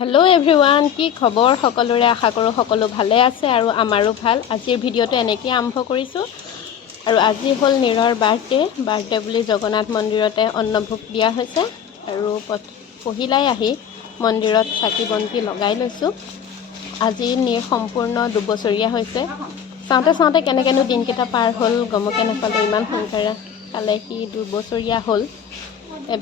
Hello' everyone, কি খবৰ সকলোৰে? আশা কৰোঁ সকলো ভালে আছে আৰু আমাৰো ভাল। আজিৰ ভিডিঅ'টো এনেকৈ আৰম্ভ কৰিছোঁ। আৰু আজি হ'ল নীৰৰ বাৰ্থডে বুলি জগন্নাথ মন্দিৰতে অন্নভোগ দিয়া হৈছে। আৰু পহিলাই আহি মন্দিৰত চাকি বন্তি লগাই লৈছোঁ। আজি নীৰ সম্পূৰ্ণ 2 বছৰীয়া হৈছে। চাওঁতে কেনেকেনো দিনকেইটা পাৰ হ'ল গমকে নাপালোঁ। ইমান সোনকালে সি 2 বছৰীয়া হ'ল।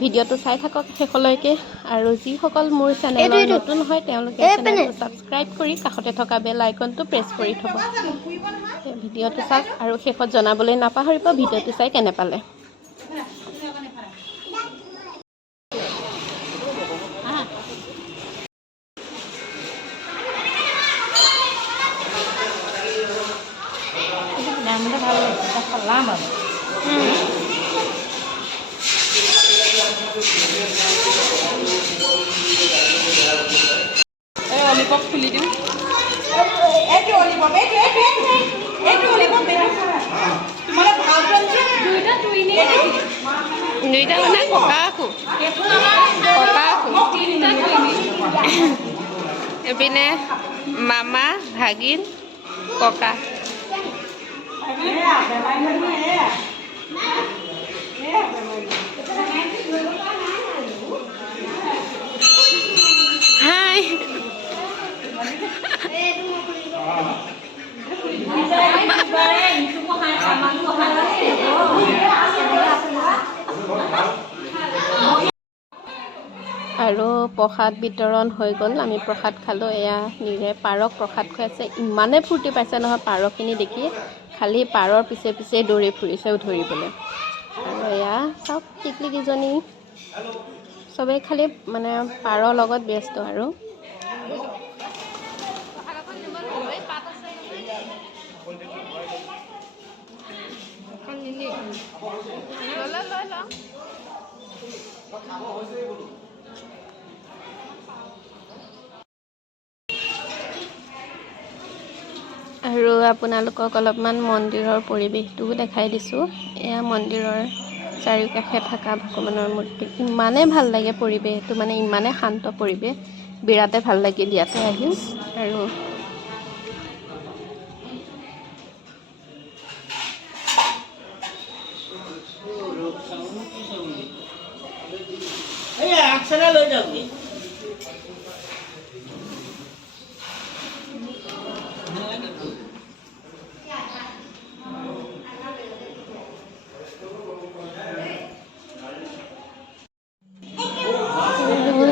ভিডিঅ'টো চাই থাকক শেষলৈকে। আৰু যিসকল মোৰ চেনেলৰ নতুন হয় তেওঁলোকে চেনেলটো ছাবস্ক্ৰাইব কৰি কাষতে থকা বেল আইকনটো প্ৰেছ কৰি থ'ব। ভিডিঅ'টো চাওক আৰু শেষত জনাবলৈ নাপাহৰিব ভিডিঅ'টো চাই কেনে পালে। অলিপপ খুলি দিওঁ দুইটা মানে ককা এইপিনে মামা ভাগিন ককা। হাই আৰু প্ৰসাদ বিতৰণ হৈ গ'ল। আমি প্ৰসাদ খালোঁ। এয়া নীৰে পাৰক প্ৰসাদ খুৱাইছে। ইমানে ফূৰ্তি পাইছে নহয় পাৰখিনি দেখি, খালি পাৰৰ পিছে পিছে দৌৰি ফুৰিছে ধৰিবলৈ। আৰু এয়া চাওক টিকলিকেইজনী চবেই খালি মানে পাৰৰ লগত ব্যস্ত আৰু। আৰু আপোনালোকক অলপমান মন্দিৰৰ পৰিৱেশটোও দেখাই দিছোঁ। এয়া মন্দিৰৰ চাৰিওকাষে থকা ভগৱানৰ মূৰ্তি। ইমানে ভাল লাগে পৰিৱেশটো, মানে ইমানে শান্ত পৰিৱেশ, বিৰাটে ভাল লাগিল ইয়াতে আহি। আৰু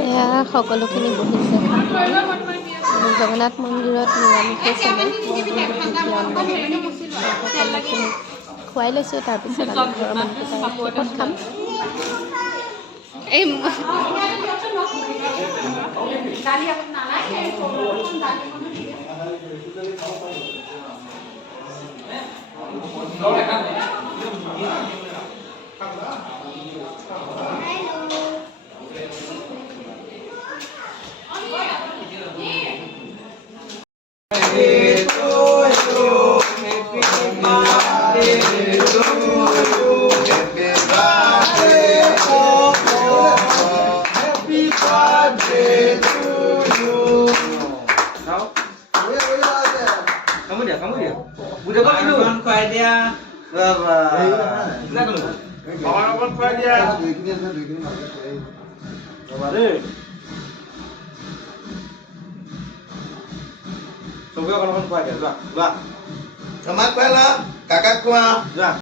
এয়া সকলোখিনি বহিছে। জগন্নাথ মন্দিৰত নিৰামিষে চলে। সকলোখিনি খুৱাই লৈছোঁ। তাৰপিছত আমি ঘৰৰ মানুহকেইটাই শেষত খাম। এই Kamu dia. Budak kau dulu. Kau dia. Baba. Kawan kau dia. Baba deh. Coba kalau kau dia, dua. Sama kau lah, kakak kau. Dua.